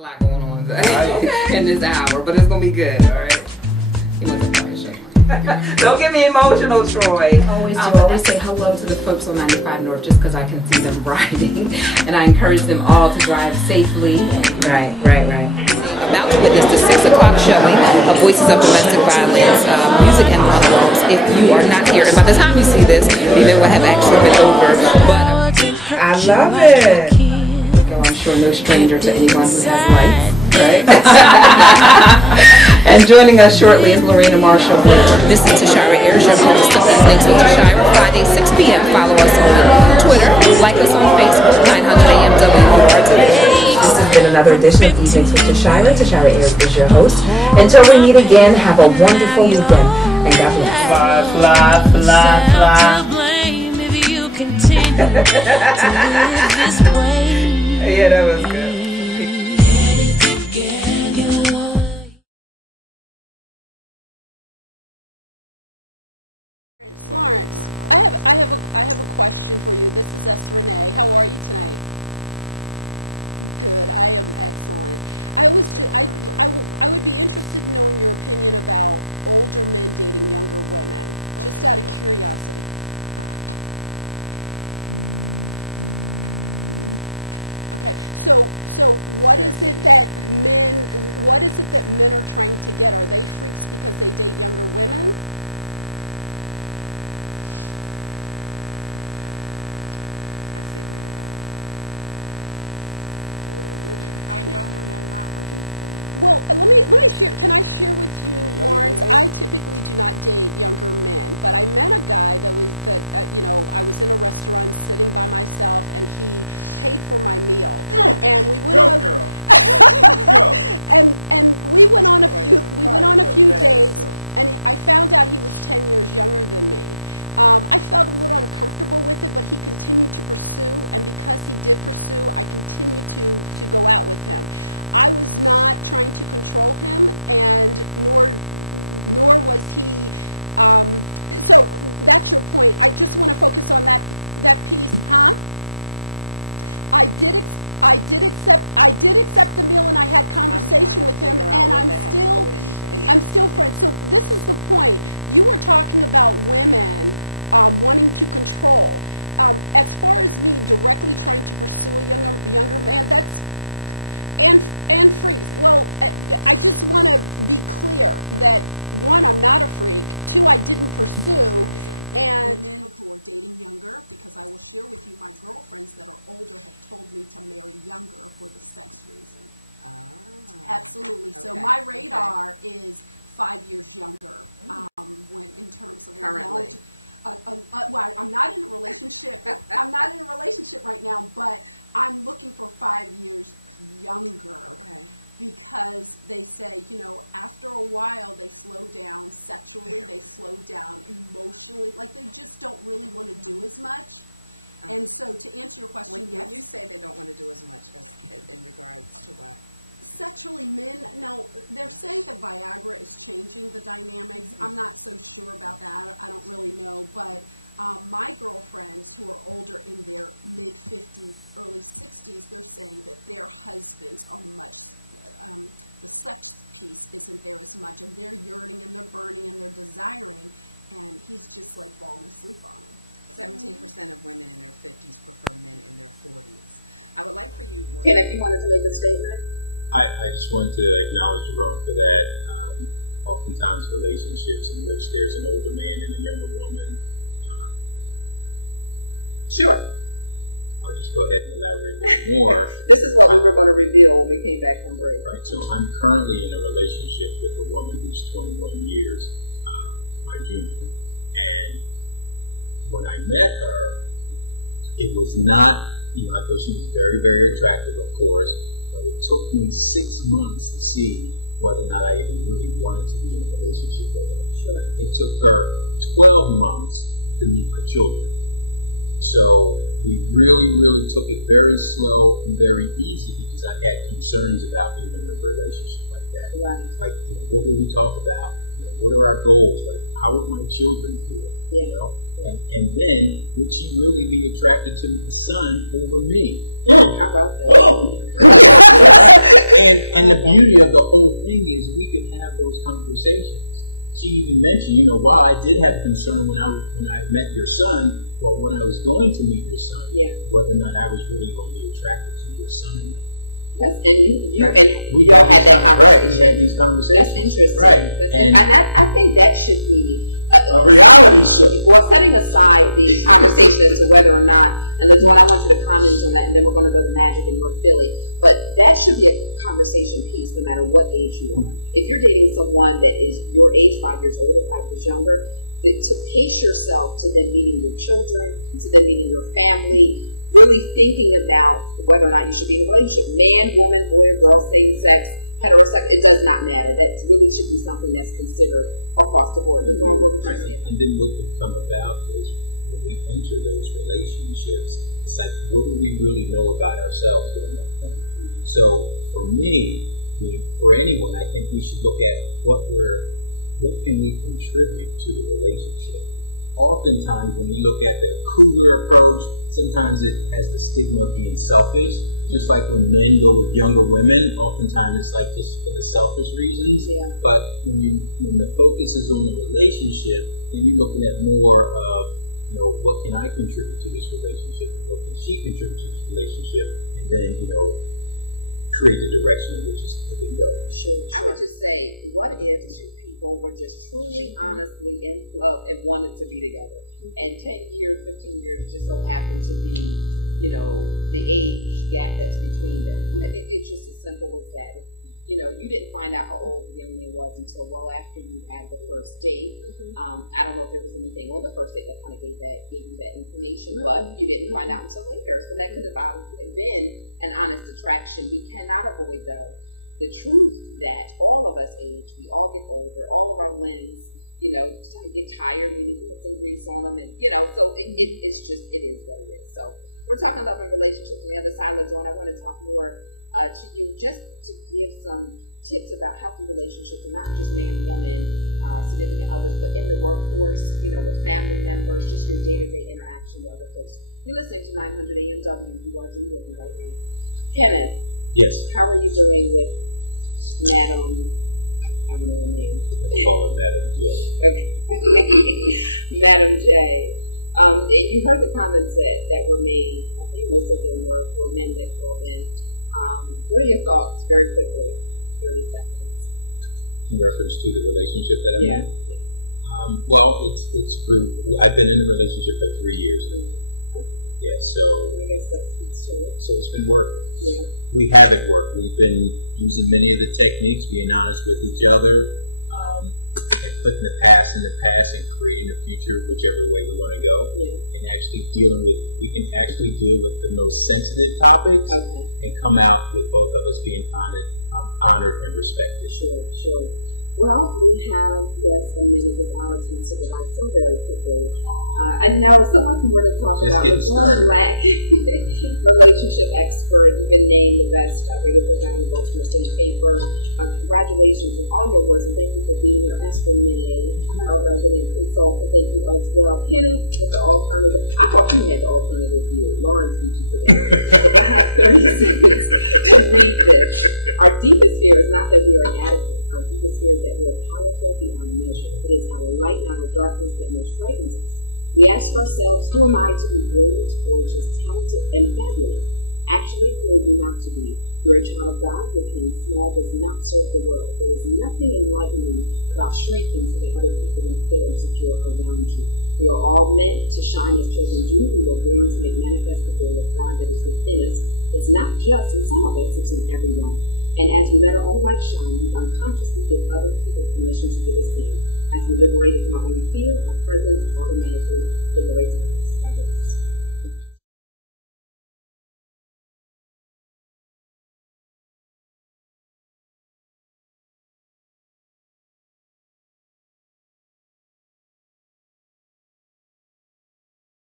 a lot going on in this hour, but it's gonna be good, all right? Don't get me emotional, Troy. Always do. I always say hello to the folks on 95 North just because I can see them riding, and I encourage them all to drive safely. Right. About to witness the 6 o'clock showing of Voices of Domestic Violence, music and monologues. If you are not here, and by the time you see this, the event will have actually been over. But I love it. I'm sure no stranger to anyone who has life. Right. And joining us shortly is Lorena Marshall. Listen to Shira Ayers, your host of Evenings with Shira, Friday 6 p.m. Follow us on Twitter, like us on Facebook, 900 AM WURT. This has been another edition of Evenings with Shira. Shira Ayers is your host. Until we meet again, have a wonderful weekend, and God bless. Fly. Yeah, that was good. I just wanted to acknowledge Jerome for that. Oftentimes relationships in which there's an older man and a younger woman. Sure. I'll just go ahead and elaborate a little more. This is what we're about to reveal when we came back from break. Right, so I'm currently in a relationship with a woman who's 21 years, my junior. And when I met her, it was not, I thought she was very, very attractive, of course, but it took me 6 months to see whether or not I even really wanted to be in a relationship with her. Sure. It took her 12 months to meet my children. So we really took it very slow and very easy because I had concerns about being in a relationship like that. Right. Like, what do we talk about? What are our goals? Like, how would my children feel? And then, would she really be attracted to the son over me? How about that? conversations. She even mentioned, you know, while I did have concern when I met your son, or when I was going to meet your son, whether or not I was really going to be attracted to your son. That's interesting. We have these conversations. That's interesting. Right. And I think that should be setting aside the conversations and whether or not, and that's why I wanted to comment on that, then we're going to go to Magic in North Philly, but that should be a conversation piece no matter what age you are. If you're dating someone that is your age, 5 years older, 5 years younger, to pace yourself to then meeting your children, to then meeting your family, really thinking about whether or not you should be in a relationship. Man, woman, boy, girl, same sex, heterosexual, it does not matter. That really should be something that's considered across the board. And then what would come about is when we enter those relationships, it's like, what do we really know about ourselves during that point? So for me, for anyone, I think we should look at what can we contribute to the relationship. Oftentimes, when we look at the cooler approach, sometimes it has the stigma of being selfish. Just like when men go with younger women, oftentimes it's like just for the selfish reasons. Yeah. But when the focus is on the relationship, then you're looking at more of, you know, what can I contribute to this relationship? What can she contribute to this relationship? And then, you know, create the direction in which it's going to go. Sure. Just say, what if two people were just truly, honestly in love and wanted to be together? And 10 years, 15 years just so happened to be, you know, the age gap that's between them. I think it's just as simple as that. You know, you didn't find out how old the young man was until well after you had the first date. I don't know if there was anything on the first date that kind of gave you that information, but you didn't find out until later. So that could have been an honest attraction. We cannot avoid the truth that all of us age, we all get older, all of our limbs, you know, some get tired, we get some grease on them, and, you know, so it is what it is. So we're talking about relationships on the other side of the door. I want to talk more to you just to give some tips about healthy relationships, and not just man, woman, significant others, but in the workforce, you know, with family members, just your day-to-day interaction with other folks. You're listening to 900 AMW, you are doing it right now. Kenneth, yes. How are you doing with Madam? I don't know the name. Madam J. You heard the comments that were made. I think most of them were men that called in. What are your thoughts, very quickly, 30 seconds? In reference to the relationship that I'm in? Well, it's true. I've been in a relationship for 3 years now. Yeah, so it's been work. Yeah. We haven't worked. We've been using many of the techniques, being honest with each other, and putting the past in the past and creating a future whichever way we want to go. Yeah. And actually we can actually deal with the most sensitive topics and come out with both of us being honored and respected. Sure. Well, we have less than a minute because Alex wants to divide so very quickly. And now someone who were to talk about one black relationship expert, you've been named the best Young Culture City paper. Congratulations on all your work. Thank you for being here. As for me, our resident consultant, thank you as well. Kenneth, with the alternative. I hope you had the alternative view. Lawrence teaches it. I have 30 seconds to read this. Our deepest fear is not that we are inadequate. Our deepest fear is that we are powerful beyond measure. It is our light and our darkness that most frightens us. We ask ourselves, who am I to be brilliant, gorgeous, talented, and fabulous? Actually, who are you not to be? You're a child of God with whom small does not serve the world. There is nothing enlightening about shrinking so that other people will feel insecure around you. We are all meant to shine as children do. We